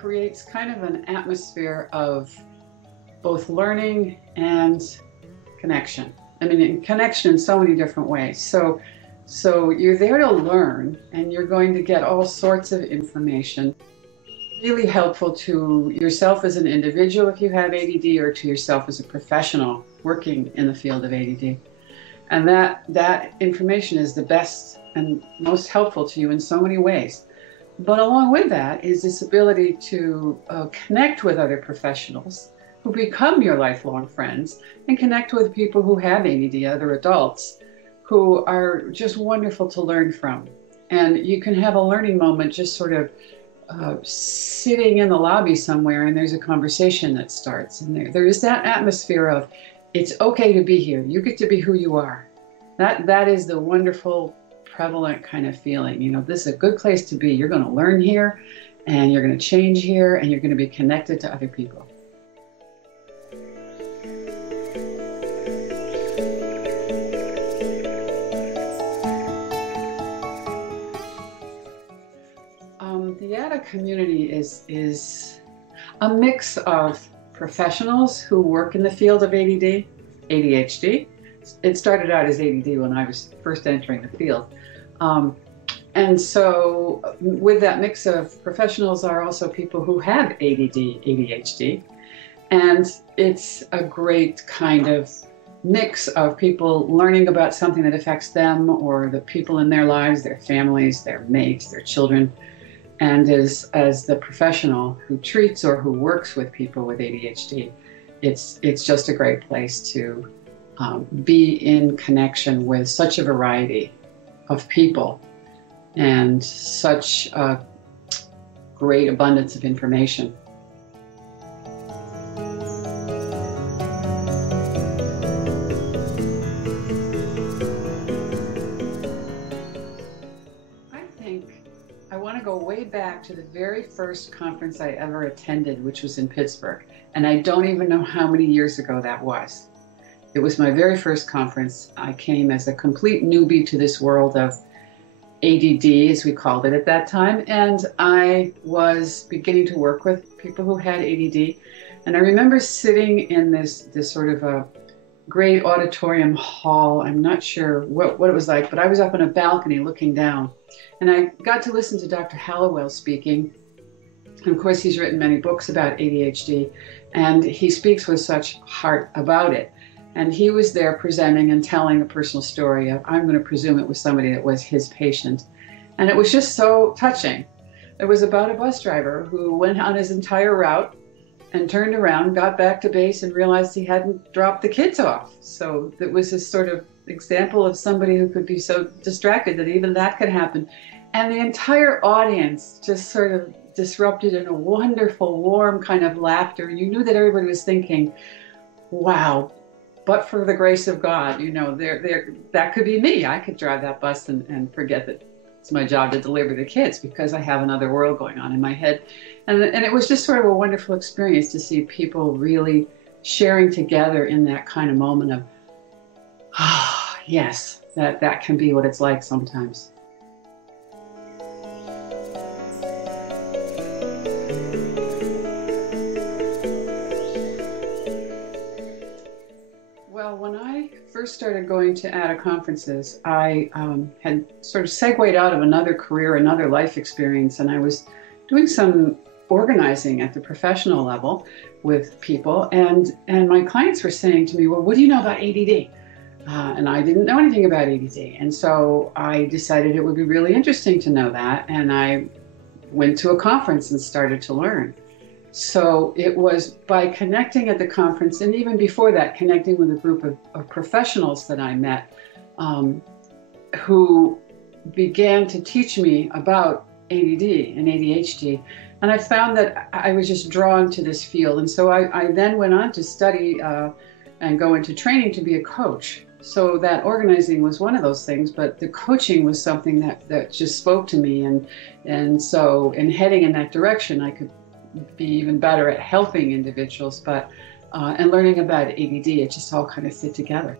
creates kind of an atmosphere of both learning and connection. I mean, connection in so many different ways. So you're there to learn, and you're going to get all sorts of information. Really helpful to yourself as an individual if you have ADD, or to yourself as a professional working in the field of ADD. And that information is the best and most helpful to you in so many ways. But along with that is this ability to connect with other professionals who become your lifelong friends, and connect with people who have ADD, other adults, who are just wonderful to learn from. And you can have a learning moment just sort of sitting in the lobby somewhere, and there's a conversation that starts. And there is that atmosphere of, it's okay to be here. You get to be who you are. That is the wonderful, prevalent kind of feeling. You know, this is a good place to be. You're going to learn here, and you're going to change here, and you're going to be connected to other people. The ADDA community is a mix of professionals who work in the field of ADD, ADHD. It started out as ADD when I was first entering the field. And so with that mix of professionals are also people who have ADD, ADHD. And it's a great kind of mix of people learning about something that affects them, or the people in their lives, their families, their mates, their children. And as the professional who treats or who works with people with ADHD, it's just a great place to be in connection with such a variety of people and such a great abundance of information. I want to go way back to the very first conference I ever attended, which was in Pittsburgh. And I don't even know how many years ago that was. It was my very first conference. I came as a complete newbie to this world of ADD, as we called it at that time. And I was beginning to work with people who had ADD. And I remember sitting in this sort of a great auditorium hall. I'm not sure what it was like, but I was up on a balcony looking down. And I got to listen to Dr. Hallowell speaking. And of course, he's written many books about ADHD, and he speaks with such heart about it. And he was there presenting and telling a personal story of, I'm going to presume it was somebody that was his patient. And it was just so touching. It was about a bus driver who went on his entire route and turned around, got back to base, and realized he hadn't dropped the kids off. So it was this sort of example of somebody who could be so distracted that even that could happen. And the entire audience just sort of disrupted in a wonderful, warm kind of laughter. And you knew that everybody was thinking, wow, but for the grace of God, you know, that could be me. I could drive that bus and forget that it's my job to deliver the kids, because I have another world going on in my head. And it was just sort of a wonderful experience to see people really sharing together in that kind of moment of, ah, yes, that can be what it's like sometimes. Well, when I first started going to ADDA conferences, I had sort of segued out of another career, another life experience, and I was doing some organizing at the professional level with people, and my clients were saying to me, well, what do you know about ADD? And I didn't know anything about ADD, and so I decided it would be really interesting to know that, and I went to a conference and started to learn. So it was by connecting at the conference, and even before that, connecting with a group of professionals that I met who began to teach me about ADD and ADHD. And I found that I was just drawn to this field. And so I then went on to study and go into training to be a coach. So that organizing was one of those things, but the coaching was something that just spoke to me. And so in heading in that direction, I could be even better at helping individuals, and learning about ADD, it just all kind of fit together.